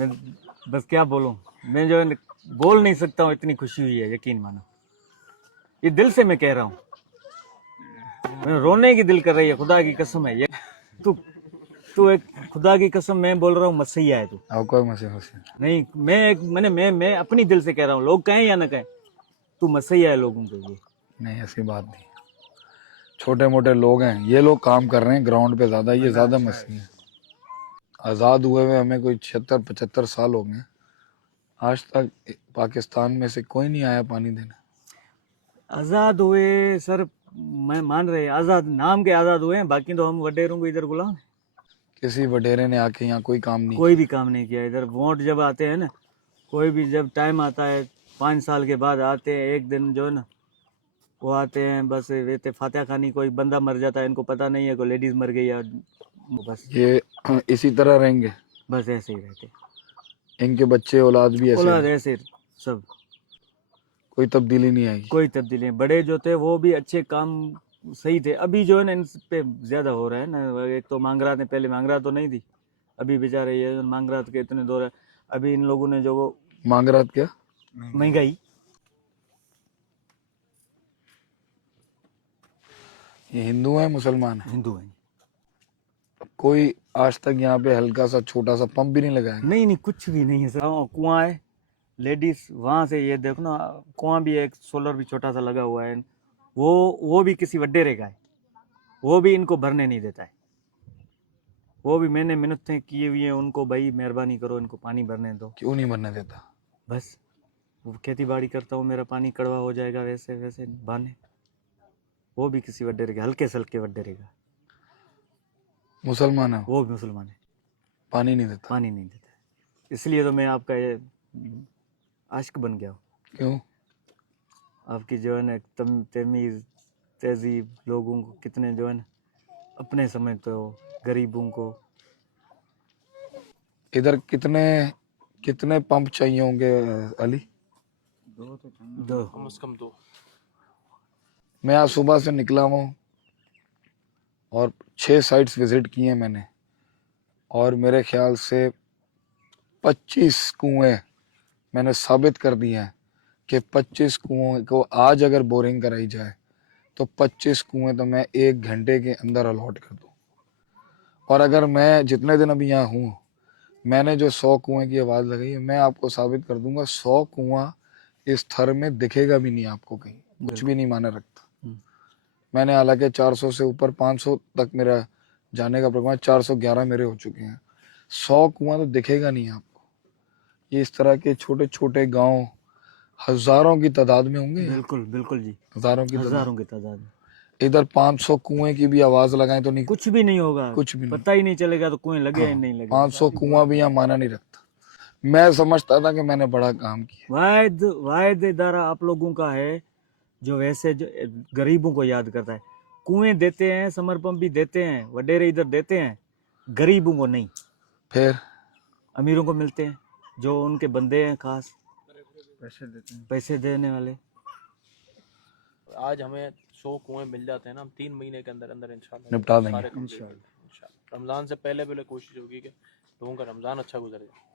मैं बस क्या बोलूं, मैं जो है बोल नहीं सकता हूँ, इतनी खुशी हुई है, यकीन मानो। ये दिल से मैं कह रहा हूँ, मैं रोने की दिल कर रही है, खुदा की कसम है ये। तू तू एक खुदा की कसम, मैं बोल रहा हूँ मसीहा है तू। अब कोई मसीह मसीह नहीं, मैं अपनी दिल से कह रहा हूँ, लोग कहें या ना कहें, तू मसीहा है लोगों के लिए। नहीं, ऐसी बात नहीं। छोटे मोटे लोग हैं, ये लोग काम कर रहे हैं ग्राउंड पे ज्यादा, ये ज्यादा मसीह है। आज़ाद हुए हुए हमें कोई 76-75 साल हो गए, आज तक पाकिस्तान में से कोई नहीं आया पानी देने। आजाद हुए सर, मैं मान रहे आजाद, नाम के आजाद हुए हैं, बाकी तो हम वडेरों को इधर गुलाम हैं। किसी वडेरे ने आके यहाँ कोई काम नहीं कोई भी काम नहीं किया इधर। वोट जब आते हैं ना, कोई भी जब टाइम आता है, 5 साल के बाद आते हैं, एक दिन जो है ना, वो आते हैं बस वेते फातिहा खानी, कोई बंदा मर जाता है, इनको पता नहीं है कोई लेडीज मर गई या बस ये इसी तरह रहेंगे, बस ऐसे ही रहते, इनके बच्चे औलाद भी ऐसे औलाद रहे, ऐसे सब, कोई तब्दीली नहीं आएगी। कोई तब्दीली नहीं। बड़े जो थे वो भी अच्छे काम सही थे, अभी जो है ना इन पे ज्यादा हो रहा है ना। एक तो मांगरात ने, पहले मांगरात तो नहीं थी, अभी बेचारे ये मांगरात के इतने दौर है। अभी इन लोगों ने जो वो मांगरात क्या? महंगाई, ये हिंदू है मुसलमान है? हिंदू है। कोई आज तक यहाँ पे हल्का सा छोटा सा पंप भी नहीं लगाया? नहीं नहीं, कुछ भी नहीं है सर। कुआं है, लेडीज वहां से ये देखो ना, कुआं भी है, एक सोलर भी छोटा सा लगा हुआ है, वो भी किसी वड्डेरे का है, वो भी इनको भरने नहीं देता है। वो भी मैंने मिन्नतें की हुई है उनको, भाई मेहरबानी करो इनको पानी भरने दो। क्यों नहीं भरने देता? बस वो खेती बाड़ी करता हूँ, मेरा पानी कड़वा हो जाएगा, वैसे वैसे बहाने। वो भी किसी वड्डेरे का, हल्के सल्के वड्डेरे का, मुसलमान है, वो भी मुसलमान है, पानी नहीं देता। पानी नहीं देता है। इसलिए तो मैं आपका ये आशिक बन गया हूँ। क्यों? आपकी जो है ना तमीज़, तहजीब, लोगों को कितने जो है ना अपने समझते हो, गरीबों को। इधर कितने कितने पंप चाहिए होंगे अली? दो, कम से कम 2। मैं आज सुबह से निकला हूँ और 6 साइट्स विजिट किए हैं मैंने, और मेरे ख्याल से 25 कुएं मैंने साबित कर दिए हैं कि 25 कुओं को आज अगर बोरिंग कराई जाए तो 25 कुएं तो मैं 1 घंटे के अंदर अलॉट कर दूँ। और अगर मैं जितने दिन अभी यहाँ हूँ, मैंने जो 100 कुएं की आवाज़ लगाई है, मैं आपको साबित कर दूंगा 100 कुआं इस थर में दिखेगा भी नहीं आपको कहीं, कुछ भी नहीं माने रखता। मैंने हालांकि 400 से ऊपर 500 तक मेरा जाने का प्रोग्राम, 411 मेरे हो चुके हैं। 100 कुआं तो दिखेगा नहीं आपको। ये इस तरह के छोटे छोटे गांव हजारों की तादाद में होंगे। बिल्कुल बिल्कुल जी, हजारों की तादाद। हजारों की तादाद में। इधर 500 कुएं की भी आवाज लगाएं तो नहीं, कुछ भी नहीं होगा, कुछ भी नहीं। पता ही नहीं चलेगा तो कुएं लगे या हाँ, नहीं लगे। 500 कुआं भी यहाँ माना नहीं रखता। मैं समझता था कि मैंने बड़ा काम किया। वाहिद इदारा आप लोगों का है जो वैसे जो गरीबों को याद करता है। कुएं देते हैं, समर पंप भी देते हैं, वडेरे इधर देते हैं, गरीबों को नहीं। फिर अमीरों को मिलते हैं, जो उनके बंदे हैं खास, पैसे देते हैं। पैसे देने वाले। आज हमें 100 कुएं मिल जाते हैं ना, हम 3 महीने के अंदर अंदर इंशाल्लाह निपटा देंगे। सारे कंप्लीट कर देंगे इंशाल्लाह। रमज़ान से पहले पहले कोशिश होगी कि लोगों का रमज़ान अच्छा गुजर जाए।